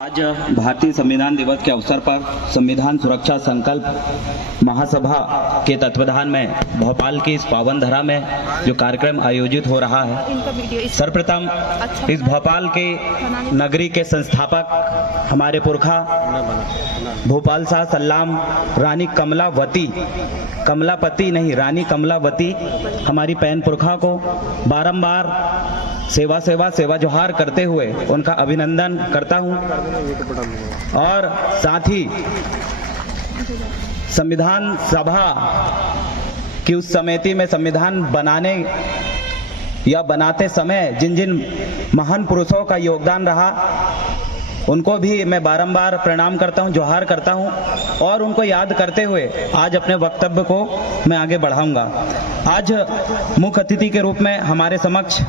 आज भारतीय संविधान दिवस के अवसर पर संविधान सुरक्षा संकल्प महासभा के तत्वाधान में भोपाल की इस पावन धरा में जो कार्यक्रम आयोजित हो रहा है, सर्वप्रथम इस भोपाल के नगरी के संस्थापक हमारे पुरखा भोपाल शाह सल्लाम रानी कमलावती हमारी पैन पुरखा को बारंबार सेवा जोहार करते हुए उनका अभिनंदन करता हूं और साथ ही संविधान सभा की उस समिति में संविधान बनाने या बनाते समय जिन जिन महान पुरुषों का योगदान रहा उनको भी मैं बारंबार प्रणाम करता हूं, जोहार करता हूं और उनको याद करते हुए आज अपने वक्तव्य को मैं आगे बढ़ाऊंगा। आज मुख्य अतिथि के रूप में हमारे समक्ष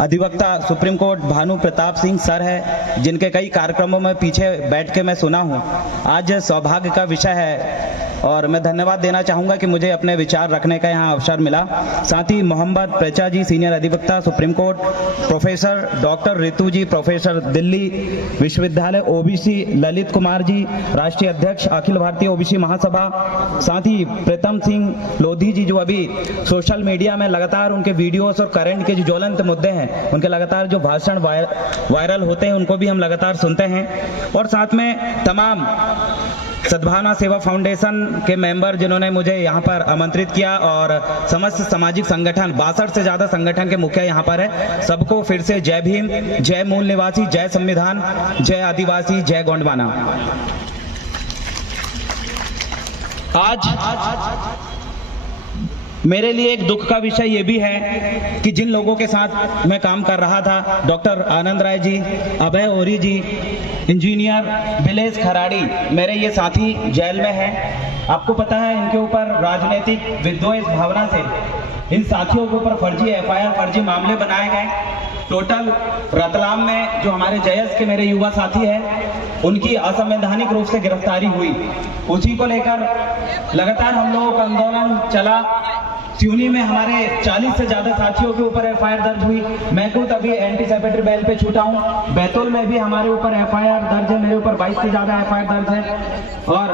अधिवक्ता Supreme court Bhanu Pratap Singh sir है, जिनके कई कार्यक्रमों में पीछे बैठ के मैं सुना हूं। आज सौभाग्य का विषय है और मैं धन्यवाद देना चाहूंगा कि मुझे अपने विचार रखने का यहाँ अवसर मिला। साथ ही मोहम्मद पेचा जी सीनियर अधिवक्ता Supreme Court, professor doctor Ritu ji professor Delhi विश्वविद्यालय ओबीसी, ललित कुमार जी राष्ट्रीय अध्यक्ष अखिल भारतीय ओबीसी महासभा, साथ ही प्रीतम सिंह लोधी जी जो अभी सोशल मीडिया में लगातार उनके वीडियोस और करंट के जो ज्वलंत मुद्दे हैं उनके लगातार जो भाषण वायरल होते हैं उनको भी हम लगातार सुनते हैं, और साथ में तमाम सद्भावना सेवा फाउंडेशन के मेंबर जिन्होंने मुझे यहाँ पर आमंत्रित किया और समस्त सामाजिक संगठन 62 से ज्यादा संगठन के मुखिया यहाँ पर है। सबको फिर से जय भीम, जय मूल निवासी, जय संविधान, जय आदिवासी, जय गोंडवाना। आज मेरे लिए एक दुख का विषय ये भी है कि जिन लोगों के साथ मैं काम कर रहा था, डॉक्टर आनंद राय जी, अभय ओरी जी, इंजीनियर बिलेश खराड़ी, मेरे ये साथी जेल में हैं। आपको पता है इनके ऊपर राजनीतिक विद्वेष भावना से इन साथियों के ऊपर फर्जी एफआईआर, फर्जी मामले बनाए गए। टोटल रतलाम में जो हमारे जयस के मेरे युवा साथी हैं उनकी असंवैधानिक रूप से गिरफ्तारी हुई। उसी को लेकर लगातार हम लोगों का आंदोलन चला। सिवनी में हमारे 40 से ज्यादा साथियों के ऊपर एफआईआर दर्ज हुई। मैं खुद अभी एंटी सेपेटरी बेल पे छूटा हूँ। बैतूल में भी हमारे ऊपर एफआईआर दर्ज है, मेरे ऊपर 22 से ज्यादा एफआईआर दर्ज है और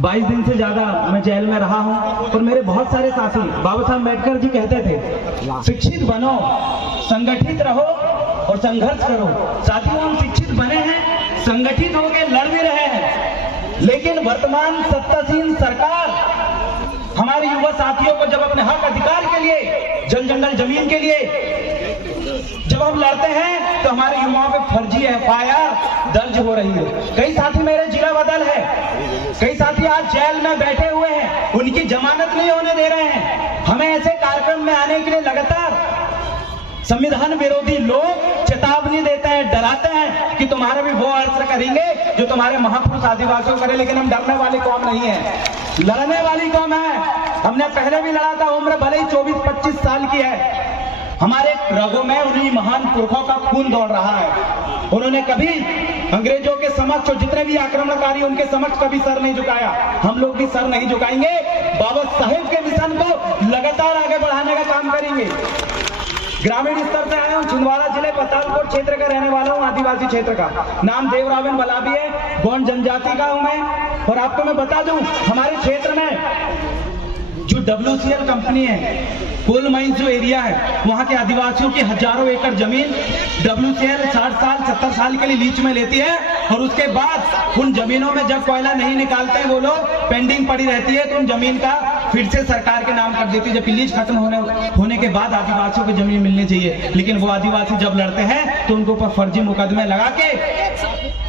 22 दिन से ज्यादा मैं जेल में रहा हूँ। और मेरे बहुत सारे साथी, बाबा साहब अम्बेडकर जी कहते थे शिक्षित बनो, संगठित रहो और संघर्ष करो। साथियों, हम शिक्षित बने हैं, संगठित होकर लड़ भी रहे हैं, लेकिन वर्तमान सत्तासीन सरकार हमारे युवा साथियों को जब अपने हक अधिकार के लिए, जल जंगल जमीन के लिए जब हम लड़ते हैं तो हमारे युवाओं पे फर्जी एफआईआर दर्ज हो रही है। कई साथी मेरे जिला बदल है, कई साथी आज जेल में बैठे हुए हैं, उनकी जमानत नहीं होने दे रहे हैं। हमें ऐसे कार्यक्रम में आने के लिए लगातार संविधान विरोधी लोग चेतावनी देते हैं, डराते हैं कि तुम्हारे भी वो असर करेंगे जो तुम्हारे महापुरुष आदिवासियों करे। लेकिन हम डरने वाली कौम नहीं है, लड़ने वाली कौम है। हमने पहले भी लड़ा था, उम्र भले ही 24-25 साल की है, हमारे रगों में उन्हीं महान पुरखों का खून दौड़ रहा है। उन्होंने कभी अंग्रेजों के समक्ष और जितने भी आक्रमणकारी उनके समक्ष कभी सर नहीं झुकाया। हम लोग भी सर नहीं झुकाएंगे। बाबा साहेब के मिशन को लगातार आगे बढ़ाने का काम करेंगे। ग्रामीण स्तर से आया हूँ, छिंदवाड़ा जिले पतालकोट क्षेत्र का रहने वाला हूँ, आदिवासी क्षेत्र का। नाम देवरावन बलाबी है, गोंड जनजाति का हूँ मैं। और आपको मैं बता दूं, हमारे क्षेत्र में जो WCL कंपनी है, कोल माइंस जो एरिया है, वहां के आदिवासियों की हजारों एकड़ जमीन WCL 60 साल 70 साल के लिए लीज में लेती है और उसके बाद उन जमीनों में जब कोयला नहीं निकालते हैं वो लोग, पेंडिंग पड़ी रहती है, तो उन जमीन का फिर से सरकार के नाम कर देती है। जब लीज खत्म होने के बाद आदिवासियों को जमीन मिलनी चाहिए, लेकिन वो आदिवासी जब लड़ते हैं तो उनको ऊपर फर्जी मुकदमे लगा के,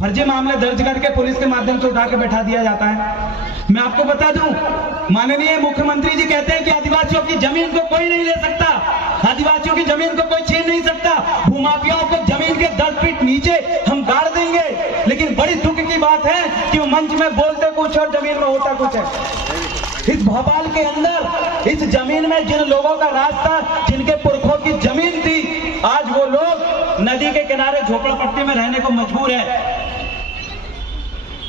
फर्जी मामले दर्ज करके पुलिस के माध्यम से उठा के बैठा दिया जाता है। मैं आपको बता दूं, माननीय मुख्यमंत्री जी कहते हैं कि आदिवासियों की जमीन को कोई नहीं ले सकता, आदिवासियों की जमीन को कोई छीन नहीं सकता, भूमाफियाओं को जमीन के 10 फीट नीचे हम गाड़ देंगे। लेकिन बड़ी दुख की बात है कि वो मंच में बोलते कुछ और जमीन में होता कुछ है। इस भोपाल के अंदर इस जमीन में जिन लोगों का राज था, जिनके पुरखों की जमीन थी, आज वो लोग नदी के किनारे झोपड़पट्टी में रहने को मजबूर है।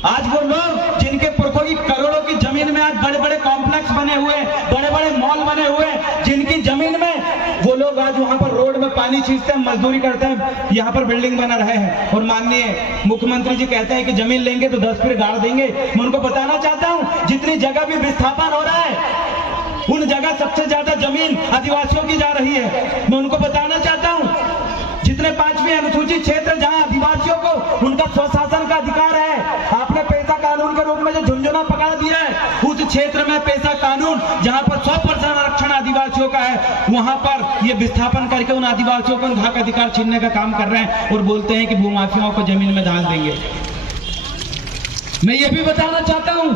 आज वो लोग जिनके पुरखों की करोड़ों की जमीन में आज बड़े बड़े कॉम्प्लेक्स बने हुए, बड़े बड़े मॉल बने हुए, जिनकी जमीन में वो लोग आज वहां पर रोड में पानी छींचते हैं, मजदूरी करते हैं, यहाँ पर बिल्डिंग बना रहे हैं और माननीय मुख्यमंत्री जी कहते हैं कि जमीन लेंगे तो 10 फीट गाड़ देंगे। मैं उनको बताना चाहता हूँ, जितनी जगह भी विस्थापन हो रहा है उन जगह सबसे ज्यादा जमीन आदिवासियों की जा रही है। मैं उनको बताना चाहता हूँ, जितने 5वीं अनुसूचित क्षेत्र जहां आदिवासियों को उनका स्वशासन का अधिकार है, आपने पैसा कानून के रूप में जो झुंझुना पकड़ दिया है, उस क्षेत्र में पैसा कानून जहां पर 100% आरक्षण आदिवासियों का है, वहां पर ये विस्थापन करके उन आदिवासियों को उनका हक अधिकार छीनने का काम कर रहे हैं और बोलते हैं कि भूमाफियाओं को जमीन में धांस देंगे। मैं ये भी बताना चाहता हूं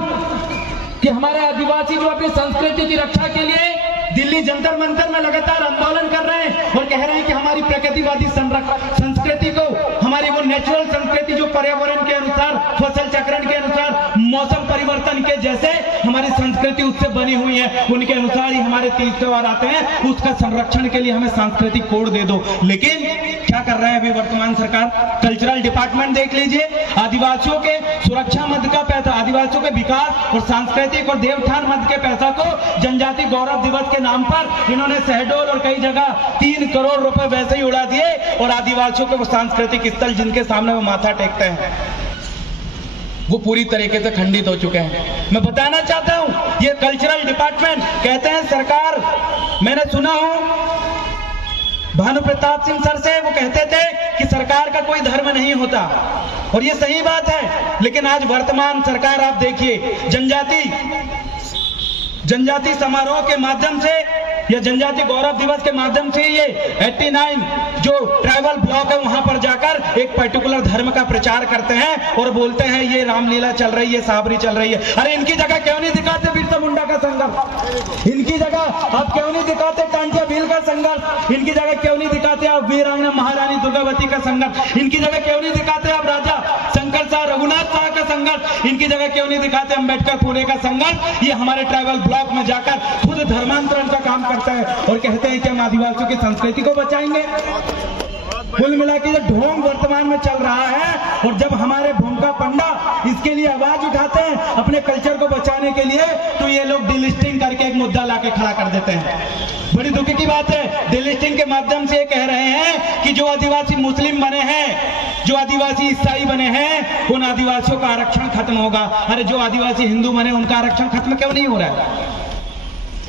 कि हमारे आदिवासी जो अपनी संस्कृति की रक्षा के लिए दिल्ली जंतर मंतर में लगातार आंदोलन कर रहे हैं और कह रहे हैं कि हमारी प्रकृतिवादी संस्कृति को, हमारी वो नेचुरल संस्कृति जो पर्यावरण के अनुसार, फसल चक्रण के अनुसार, मौसम परिवर्तन के जैसे हमारी संस्कृति उससे बनी हुई है, उनके अनुसार ही हमारे तीज त्योहार आते हैं, उसका संरक्षण के लिए हमें सांस्कृतिक कोड दे दो। लेकिन क्या कर रहे हैं अभी वर्तमान सरकार? कल्चरल डिपार्टमेंट देख लीजिए, आदिवासियों के सुरक्षा मद का पैसा, आदिवासियों के विकास और सांस्कृतिक और देवठान मद के पैसा को जनजाति गौरव दिवस के नाम पर इन्होंने शहडोल और कई जगह 3 करोड़ रुपए वैसे ही उड़ा दिए और आदिवासियों के वो सांस्कृतिक स्थल जिनके सामने वो माथा टेकते हैं वो पूरी तरीके से खंडित हो चुके हैं। मैं बताना चाहता हूं, ये कल्चरल डिपार्टमेंट कहते हैं सरकार, मैंने सुना हूं भानु प्रताप सिंह सर से, वो कहते थे कि सरकार का कोई धर्म नहीं होता और ये सही बात है। लेकिन आज वर्तमान सरकार आप देखिए, जनजाति समारोह के माध्यम से या जनजाति गौरव दिवस के माध्यम से ये 89 जो ट्राइबल ब्लॉक है वहां पर जाकर एक पर्टिकुलर धर्म का प्रचार करते हैं और बोलते हैं ये रामलीला चल रही है, साबरी चल रही है। अरे इनकी जगह क्यों नहीं दिखाते बिरसा मुंडा का संघर्ष? इनकी जगह आप क्यों नहीं दिखाते टांटिया भील का संघर्ष? इनकी जगह क्यों नहीं दिखाते आप वीरांगना महारानी दुर्गावती का संघर्ष? इनकी जगह क्यों नहीं दिखाते आप राजा शंकर शाह रघुनाथ शाह का संघर्ष? इनकी जगह क्यों नहीं दिखाते अम्बेडकर पुणे का संघर्ष? ये हमारे ट्राइबल ब्लॉक में जाकर खुद धर्मांतरण का काम करता है और कहते हैं कि हम आदिवासियों की संस्कृति को बचाएंगे। कुल मिला के जो ढोंग वर्तमान में चल रहा है और जब हमारे भूमिका पंडा इसके लिए आवाज उठाते हैं अपने कल्चर को बचाने के लिए, तो ये लोग डिलिस्टिंग करके एक मुद्दा लाके खड़ा कर देते हैं। बड़ी दुख की बात है, डिलिस्टिंग के माध्यम से ये कह रहे हैं कि जो आदिवासी मुस्लिम बने हैं, जो आदिवासी ईसाई बने हैं, उन आदिवासियों का आरक्षण खत्म होगा। अरे जो आदिवासी हिंदू बने उनका आरक्षण खत्म क्यों नहीं हो रहा है?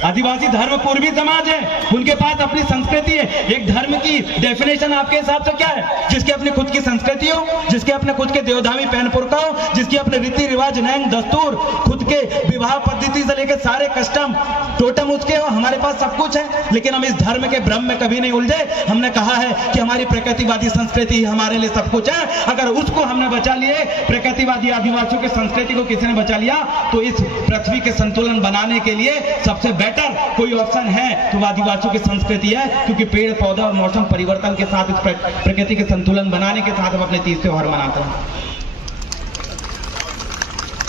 आदिवासी धर्म पूर्वी समाज है, उनके पास अपनी संस्कृति है। एक धर्म की डेफिनेशन आपके हिसाब से क्या है? जिसकी अपनी खुद की संस्कृति हो, जिसके अपने खुद के देवधामी पहन पुरखा हो, जिसकी अपने रीति रिवाज, नैंग दस्तूर, खुद के विवाह पद्धति से लेकर सारे कस्टम टोटम उसके हो। हमारे पास सब कुछ है, लेकिन हम इस धर्म के भ्रम में कभी नहीं उलझे। हमने कहा है कि हमारी प्रकृतिवादी संस्कृति ही हमारे लिए सब कुछ है। अगर उसको हमने बचा लिए, प्रकृतिवादी आदिवासियों की संस्कृति को किसी ने बचा लिया, तो इस पृथ्वी के संतुलन बनाने के लिए सबसे बेटर कोई ऑप्शन है तो आदिवासियों की संस्कृति है, क्योंकि पेड़ पौधा और मौसम परिवर्तन के साथ, इस प्रकृति के संतुलन बनाने के साथ हम अपने तीज त्योहार मनाते हैं।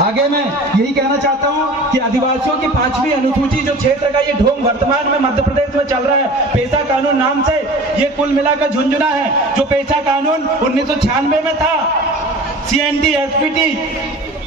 आगे मैं यही कहना चाहता हूं कि आदिवासियों की 5वीं अनुसूची जो क्षेत्र का ये ढोंग वर्तमान में मध्य प्रदेश में चल रहा है, पेशा कानून नाम से, ये कुल मिलाकर झुंझुना है। जो पेशा कानून 1996 में था, CND SPT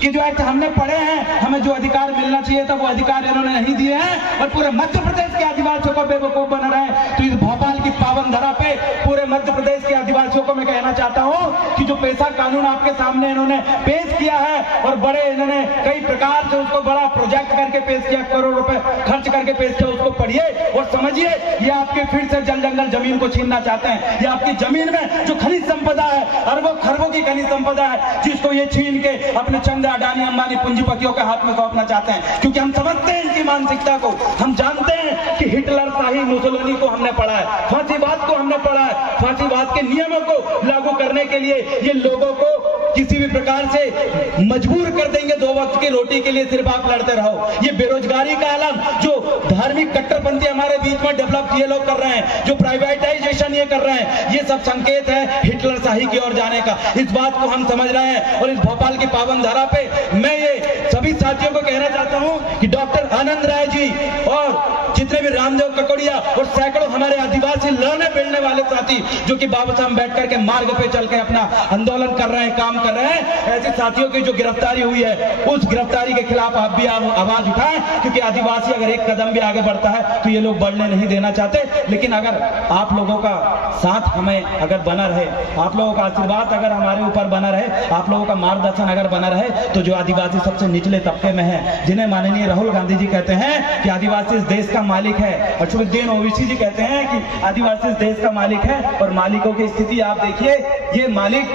कि जो एक्ट हमने पढ़े हैं, हमें जो अधिकार मिलना चाहिए था वो अधिकार इन्होंने नहीं दिए हैं और पूरे मध्य प्रदेश के आदिवासियों को बेवकूफ बना रहे हैं। तो इस भोपाल की पावन धरा पे पूरे मध्य प्रदेश के आदिवासियों को मैं कहना चाहता हूं कि जो पेशा कानून आपके सामने इन्होंने पेश किया है और बड़े इन्होंने कई प्रकार से उसको बड़ा प्रोजेक्ट करके पेश किया, करोड़ रुपए खर्च करके पेश किया, उसको पढ़िए और समझिए। ये आपके फिर से जल जंगल जमीन को छीनना चाहते हैं। ये आपकी जमीन में जो खनिज संपदा है, अरबों खरबों की खनिज संपदा है, जिसको ये छीन के अपने चंद अडानी अंबानी पूंजीपतियों के हाथ में सौंपना चाहते हैं। क्योंकि हम समझते हैं इनकी मानसिकता को, हम जानते हैं कि हिटलर शाही मुसोलिनी को हमने पढ़ा है, फांसीवाद को हमने पढ़ा है। फांसीवाद के नियमों को लागू करने के लिए ये लोगों को किसी भी प्रकार से मजबूर कर देंगे। 2 वक्त की रोटी के लिए सिर्फ आप लड़ते रहो। ये बेरोजगारी का आलम जो धार्मिक कट्टरपंथी हमारे बीच में डेवलप ये लोग कर रहे हैं, जो प्राइवेटाइजेशन ये कर रहे हैं, ये सब संकेत है हिटलर शाही की ओर जाने का। इस बात को हम समझ रहे हैं और इस भोपाल की पावन धारा पे मैं ये सभी साथियों को कहना चाहता हूं कि डॉक्टर आनंद राय जी और जितने भी रामदेव ककोड़िया और सैकड़ों हमारे आदिवासी लड़ने भिड़ने वाले साथी जो कि बाबा साहब अम्बेडकर के मार्ग पे चल के अपना आंदोलन कर रहे हैं, काम कर रहे हैं, ऐसे साथियों की जो गिरफ्तारी हुई है उस गिरफ्तारी के खिलाफ आप भी आवाज उठाएं, क्योंकि आदिवासी अगर एक कदम भी आगे बढ़ता है तो ये लोग बढ़ने नहीं देना चाहते। लेकिन अगर आप लोगों का साथ हमें अगर बना रहे, आप लोगों का आशीर्वाद अगर हमारे ऊपर बना रहे, आप लोगों का मार्गदर्शन अगर बना रहे, तो जो आदिवासी सबसे निचले तबके में है, जिन्हें माननीय राहुल गांधी जी कहते हैं कि आदिवासी इस देश का मालिक है, अशोकुद्दीन ओवैसी जी कहते हैं कि आदिवासी इस देश का मालिक है, और मालिकों की स्थिति आप देखिए, ये मालिक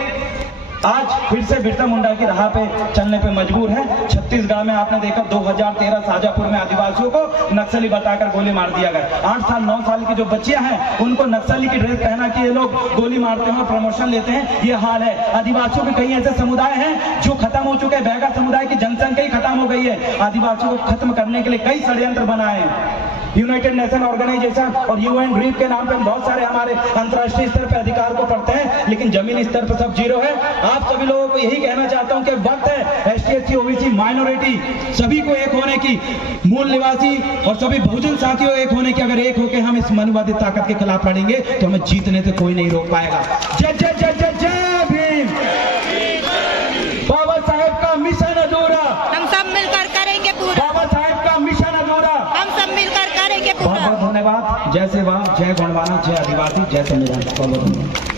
आज फिर से बिरसा मुंडा की राह पे चलने पे मजबूर है। छत्तीसगढ़ में आपने देखा 2013 शाजापुर में आदिवासियों को नक्सली बताकर गोली मार दिया गया। 8 साल 9 साल की जो बच्चियां हैं उनको नक्सली की ड्रेस पहना के ये लोग गोली मारते हैं, प्रमोशन लेते हैं। ये हाल है। आदिवासियों के कई ऐसे समुदाय हैं जो खत्म हो चुके हैं। बैगा समुदाय की जनसंख्या ही खत्म हो गई है। आदिवासियों को खत्म करने के लिए कई षड्यंत्र बनाए हैं। यूनाइटेड नेशन ऑर्गेनाइजेशन और यूएन ड्रीम के नाम पे बहुत सारे हमारे अंतर्राष्ट्रीय स्तर पे अधिकार को पढ़ते हैं, लेकिन जमीनी स्तर पे सब जीरो है। आप सभी लोगों को यही कहना चाहता हूं कि वक्त है एसटी एससी ओबीसी माइनॉरिटी सभी को एक होने की, मूल निवासी और सभी बहुजन साथियों एक होने की। अगर एक होकर हम इस मनुवादी ताकत के खिलाफ लड़ेंगे तो हमें जीतने से कोई नहीं रोक पाएगा। जय जय जय जय जय भीम। बाबा साहेब का मिशन अधूरा हम सब मिलकर करेंगे पूरा। बाबा साहेब का मिशन अधूरा हम सब मिलकर करेंगे पूरा। बहुत बहुत धन्यवाद। जय सेवा, जय गौंडवाना, जय आदिवासी, जय संविधान। बहुत बहुत धन्यवाद।